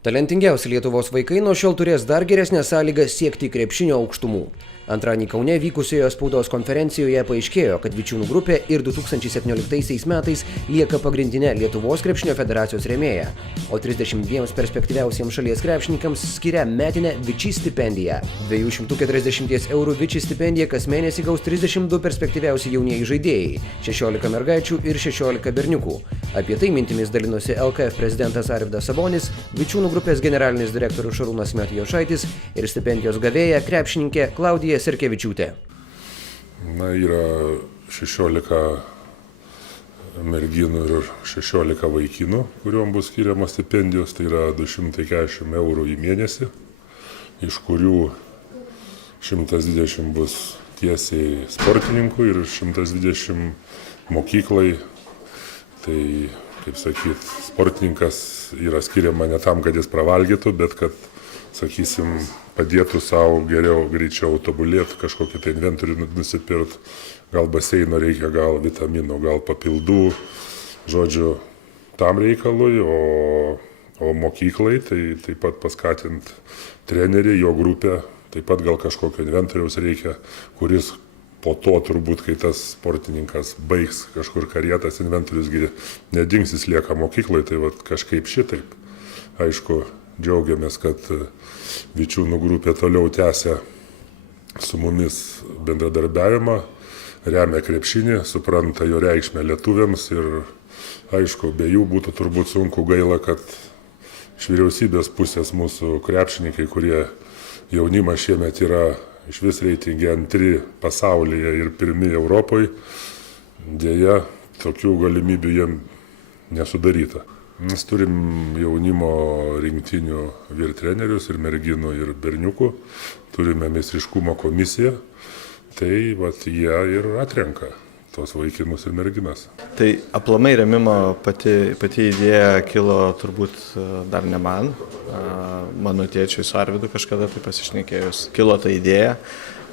Talentingiausi Lietuvos vaikai nuo šiol turės dar geresnės sąlygas siekti krepšinio aukštumų. Antradienį Kaune vykusioje spaudos konferencijoje paaiškėjo, kad Vičiūnų grupė ir 2017 metais lieka pagrindinė Lietuvos krepšinio federacijos rėmėja, o 32 perspektyviausiems šalies krepšininkams skiria metinę Viči stipendiją. 240 eurų Viči stipendiją kas mėnesį gaus 32 perspektyviausi jaunieji žaidėjai, 16 mergaičių ir 16 berniukų. Apie tai mintimis dalinosi LKF prezidentas Arvydas Sabonis, Vičiūnų grupės generalinis direktorius Šarūnas Matijošaitis ir stipendijos gavėja krepšininkė Klaudija Serkevičiūtė. Yra 16 merginų ir 16 vaikinų, kuriuom bus skiriamos stipendijos, tai yra 240 eurų į mėnesį, iš kurių 120 bus tiesiai sportininkų ir 120 mokyklai. Tai, kaip sakyt, sportininkas yra skiriama ne tam, kad jis pravalgytų, bet kad, sakysim, padėtų savo geriau, greičiau tobulėti, kažkokį tai inventorių nusipirkti, gal baseino reikia, gal vitaminų, gal papildų, žodžiu, tam reikalui, o mokyklai tai taip pat paskatinti trenerį, jo grupę, taip pat gal kažkokio inventoriaus reikia, kuris po to turbūt, kai tas sportininkas baigs kažkur karjeras, inventorius nedings, jis lieka mokyklai, tai kažkaip šitaip. Aišku, džiaugiamės, kad Vičiūnų grupė toliau tęsia su mumis bendradarbiavimą, remia krepšinį, supranta jo reikšmę lietuviams ir, aišku, be jų būtų turbūt sunku, gaila, kad iš vyriausybės pusės mūsų krepšininkai, kurie jaunimas šiemet yra iš vis reitinge antri pasaulyje ir pirmi Europoje, dėja, tokių galimybių jiem nesudaryta. Mes turim jaunimo rinktinių vyr trenerius ir merginų ir berniukų, turime meistriškumo komisiją, tai jie ir atrenka tos vaikinus ir merginas. Tai aplamai rėmimo pati idėja kilo turbūt dar ne man, mano tėčiui su Arvydu kažkada tai pasišnekėjus. Kilo ta idėja,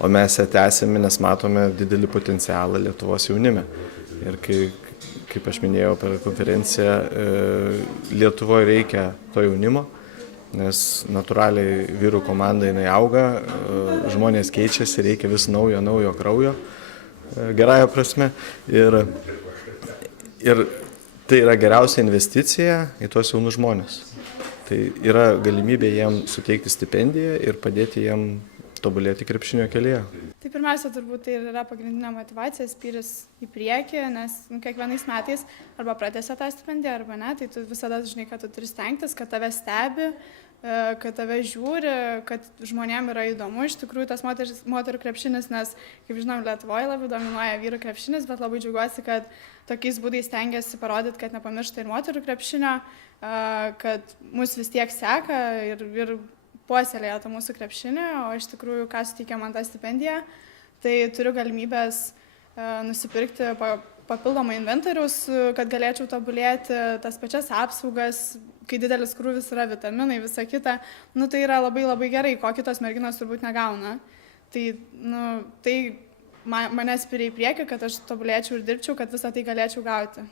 o mes ją tęsime, nes matome didelį potencialą Lietuvos jaunime. Ir kaip aš minėjau per konferenciją, Lietuvoje reikia to jaunimo, nes natūraliai vyrų komanda jinai auga, žmonės keičiasi, reikia vis naujo kraujo, gerąja prasme. Ir tai yra geriausia investicija į tuos jaunus žmonės. Tai yra galimybė jiem suteikti stipendiją ir padėti jiem tobulėti krepšinio kelyje. Tai pirmiausia, turbūt tai yra pagrindinė motyvacija, spyris į priekį, nes kiekvienais metais arba pratęsia tą stipendiją, arba ne, tai tu visada žinai, kad tu turi stengtis, kad tave stebi, kad tave žiūri, kad žmonėm yra įdomu. Iš tikrųjų, tas moterų krepšinis, nes, kaip žinom, Lietuvoje labiau dominuoja vyrų krepšinis, bet labai džiaugiuosi, kad tokiais būdais stengiasi parodyti, kad nepamiršta ir moterų krepšinio, kad mus vis tiek seka ir puoselėja tą mūsų krepšinį, o iš tikrųjų, ką suteikia man tą stipendiją, tai turiu galimybės nusipirkti papildomą inventoriaus, kad galėčiau tobulėti, tas pačias apsaugas, kai didelis krūvis yra vitaminai, visa kita, tai yra labai gerai, ko kitos merginos turbūt negauna. Tai mane spiria į priekį, kad aš tobulėčiau ir dirbčiau, kad visą tai galėčiau gauti.